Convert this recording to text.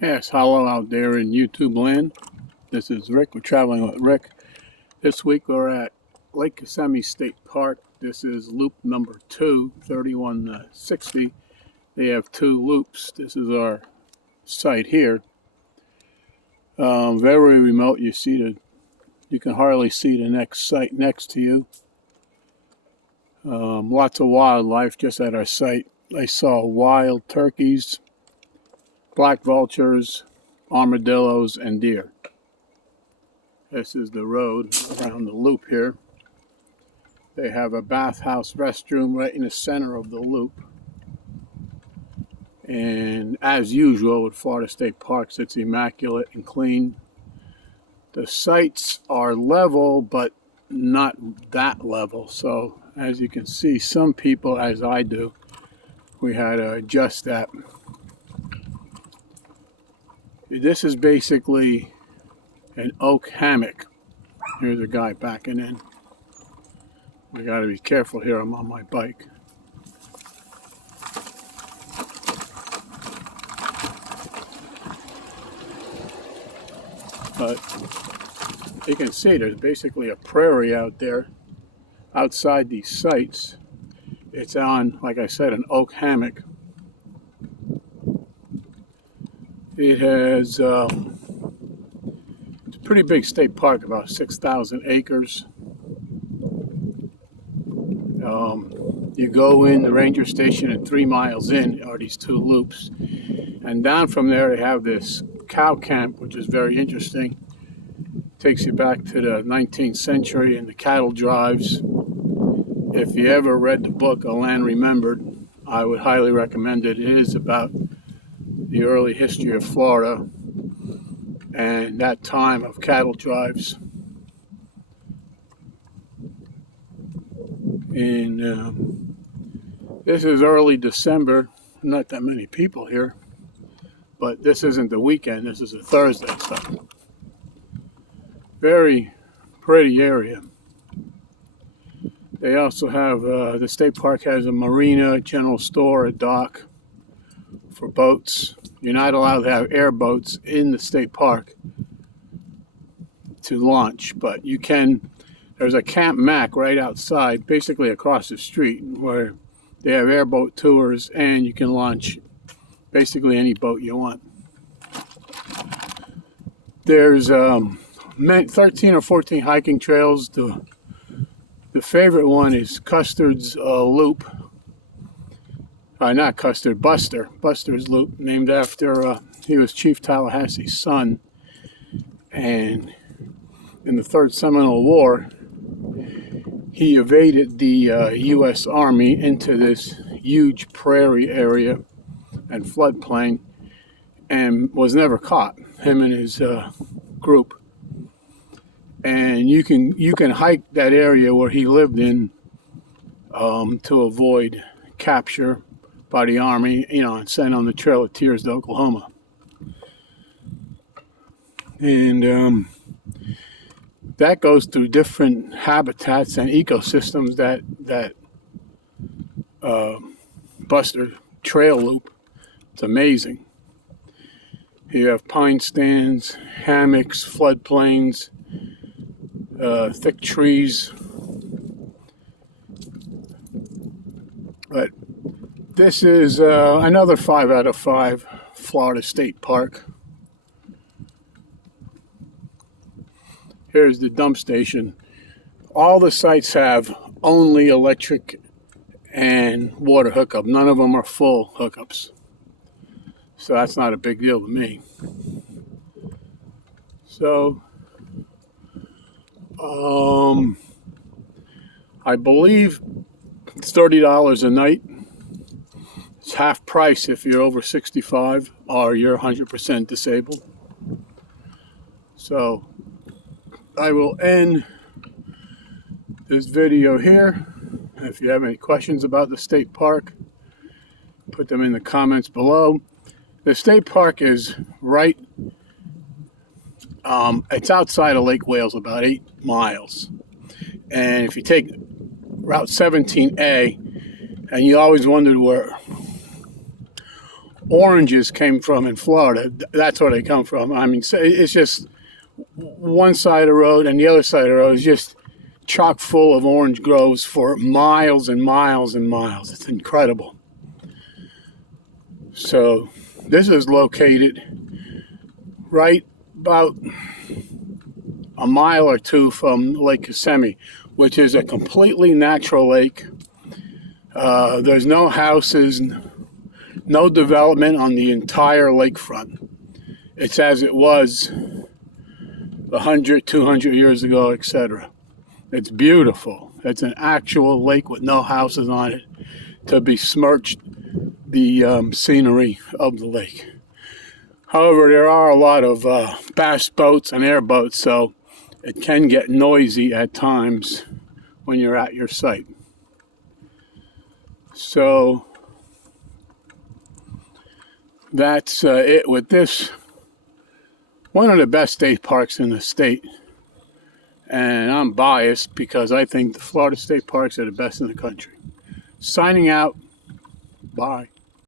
Yes, hello out there in YouTube land. This is Rick. We're traveling with Rick. This week we're at Lake Kissimmee State Park. This is loop number 2, 3160. They have 2 loops. This is our site here. Very remote. You can hardly see the next site next to you. Lots of wildlife just at our site. I saw wild turkeys, black vultures, armadillos, and deer. This is the road around the loop here. They have a bathhouse restroom right in the center of the loop. And as usual with Florida State Parks, it's immaculate and clean. The sites are level, but not that level. So as you can see, some people, as I do, we had to adjust that. This is basically an oak hammock. Here's a guy backing in. I gotta be careful here, I'm on my bike. But you can see there's basically a prairie out there outside these sites. It's on, like I said, an oak hammock. It has, it's a pretty big state park, about 6,000 acres. You go in the ranger station, and 3 miles in are these 2 loops. And down from there they have this cow camp, which is very interesting. Takes you back to the 19th century and the cattle drives. If you ever read the book A Land Remembered, I would highly recommend it. It is about the early history of Florida and that time of cattle drives. And this is early December. Not that many people here, but this isn't the weekend. This is a Thursday, so very pretty area. They also have, the state park has a marina, a general store, a dock for boats. You're not allowed to have airboats in the state park to launch, but you can. There's a Camp Mac right outside, basically across the street, where they have airboat tours and you can launch basically any boat you want. There's 13 or 14 hiking trails. The favorite one is Custard's Loop. Not Custard, Buster's Loop, named after, he was Chief Tallahassee's son. And in the Third Seminole War, he evaded the U.S. Army into this huge prairie area and floodplain and was never caught, him and his group. And you can hike that area where he lived in to avoid capture by the Army, and sent on the Trail of Tears to Oklahoma. And that goes through different habitats and ecosystems, that Buster Trail Loop. It's amazing. You have pine stands, hammocks, floodplains, thick trees. But this is another 5 out of 5 Florida State Park. Here's the dump station. All the sites have only electric and water hookup. None of them are full hookups. So that's not a big deal to me. So, I believe it's $30 a night. It's half price if you're over 65 or you're 100% disabled. So I will end this video here. If you have any questions about the state park, put them in the comments below. The state park is right, it's outside of Lake Wales, about 8 miles. And if you take Route 17A, and you always wondered oranges came from in Florida. That's where they come from. I mean, so it's just one side of the road, and the other side of the road is just chock full of orange groves for miles and miles and miles. It's incredible. So this is located right about a mile or two from Lake Kissimmee, which is a completely natural lake. There's no houses, no development on the entire lakefront. It's as it was 100, 200 years ago, etc. It's beautiful. It's an actual lake with no houses on it to besmirch the scenery of the lake. However, there are a lot of bass boats and airboats, so it can get noisy at times when you're at your site. So that's it with this. One of the best state parks in the state. And I'm biased because I think the Florida state parks are the best in the country. Signing out. Bye.